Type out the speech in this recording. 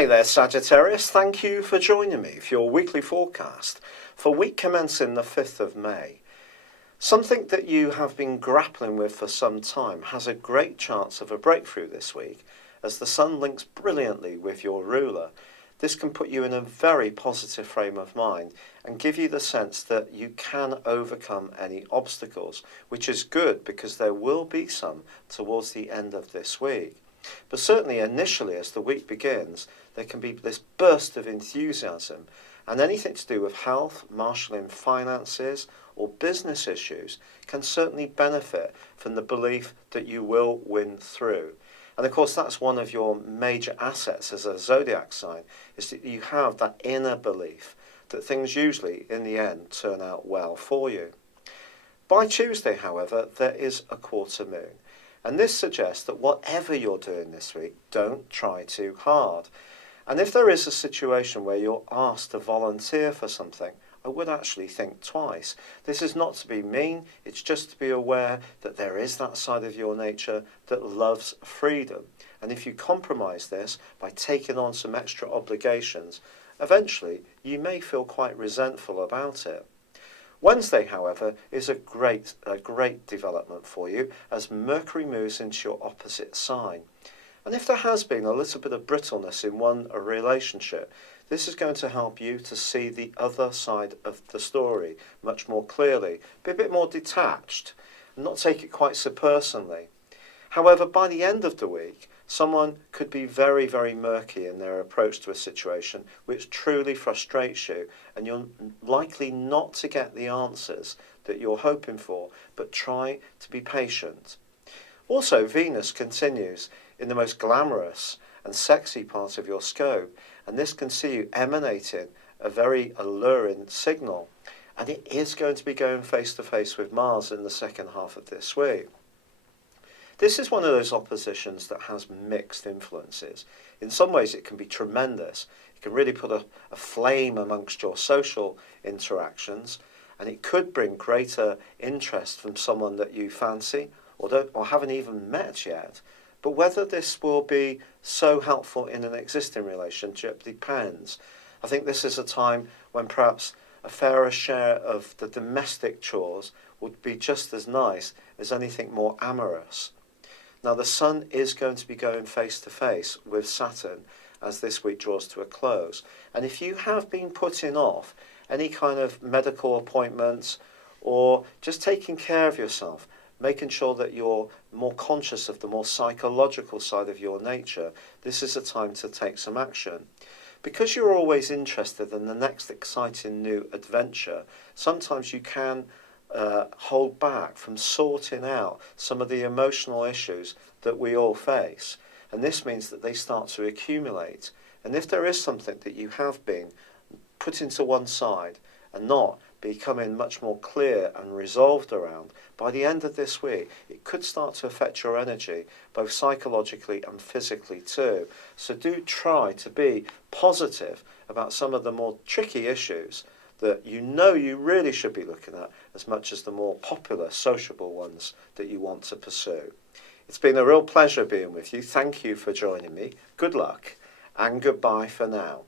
Hi there, Sagittarius. Thank you for joining me for your weekly forecast for week commencing the 5th of May. Something that you have been grappling with for some time has a great chance of a breakthrough this week as the Sun links brilliantly with your ruler. This can put you in a very positive frame of mind and give you the sense that you can overcome any obstacles, which is good because there will be some towards the end of this week. But certainly initially as the week begins, there can be this burst of enthusiasm, and anything to do with health, marshalling finances or business issues can certainly benefit from the belief that you will win through. And of course that's one of your major assets as a zodiac sign, is that you have that inner belief that things usually in the end turn out well for you. By Tuesday, however, there is a quarter moon. And this suggests that whatever you're doing this week, don't try too hard. And if there is a situation where you're asked to volunteer for something, I would actually think twice. This is not to be mean, it's just to be aware that there is that side of your nature that loves freedom. And if you compromise this by taking on some extra obligations, eventually you may feel quite resentful about it. Wednesday, however, is a great development for you as Mercury moves into your opposite sign. And if there has been a little bit of brittleness in one relationship, this is going to help you to see the other side of the story much more clearly, be a bit more detached, and not take it quite so personally. However, by the end of the week, someone could be very, very murky in their approach to a situation which truly frustrates you, and you're likely not to get the answers that you're hoping for, but try to be patient. Also, Venus continues in the most glamorous and sexy part of your scope, and this can see you emanating a very alluring signal, and it is going to be going face to face with Mars in the second half of this week. This is one of those oppositions that has mixed influences. In some ways it can be tremendous. It can really put a flame amongst your social interactions, and it could bring greater interest from someone that you fancy or haven't even met yet. But whether this will be so helpful in an existing relationship depends. I think this is a time when perhaps a fairer share of the domestic chores would be just as nice as anything more amorous. Now the Sun is going to be going face to face with Saturn as this week draws to a close. And if you have been putting off any kind of medical appointments or just taking care of yourself, making sure that you're more conscious of the more psychological side of your nature, this is a time to take some action. Because you're always interested in the next exciting new adventure, sometimes you can hold back from sorting out some of the emotional issues that we all face, and this means that they start to accumulate. And if there is something that you have been putting to one side and not becoming much more clear and resolved around, by the end of this week it could start to affect your energy both psychologically and physically too. So do try to be positive about some of the more tricky issues that you know you really should be looking at, as much as the more popular, sociable ones that you want to pursue. It's been a real pleasure being with you. Thank you for joining me. Good luck and goodbye for now.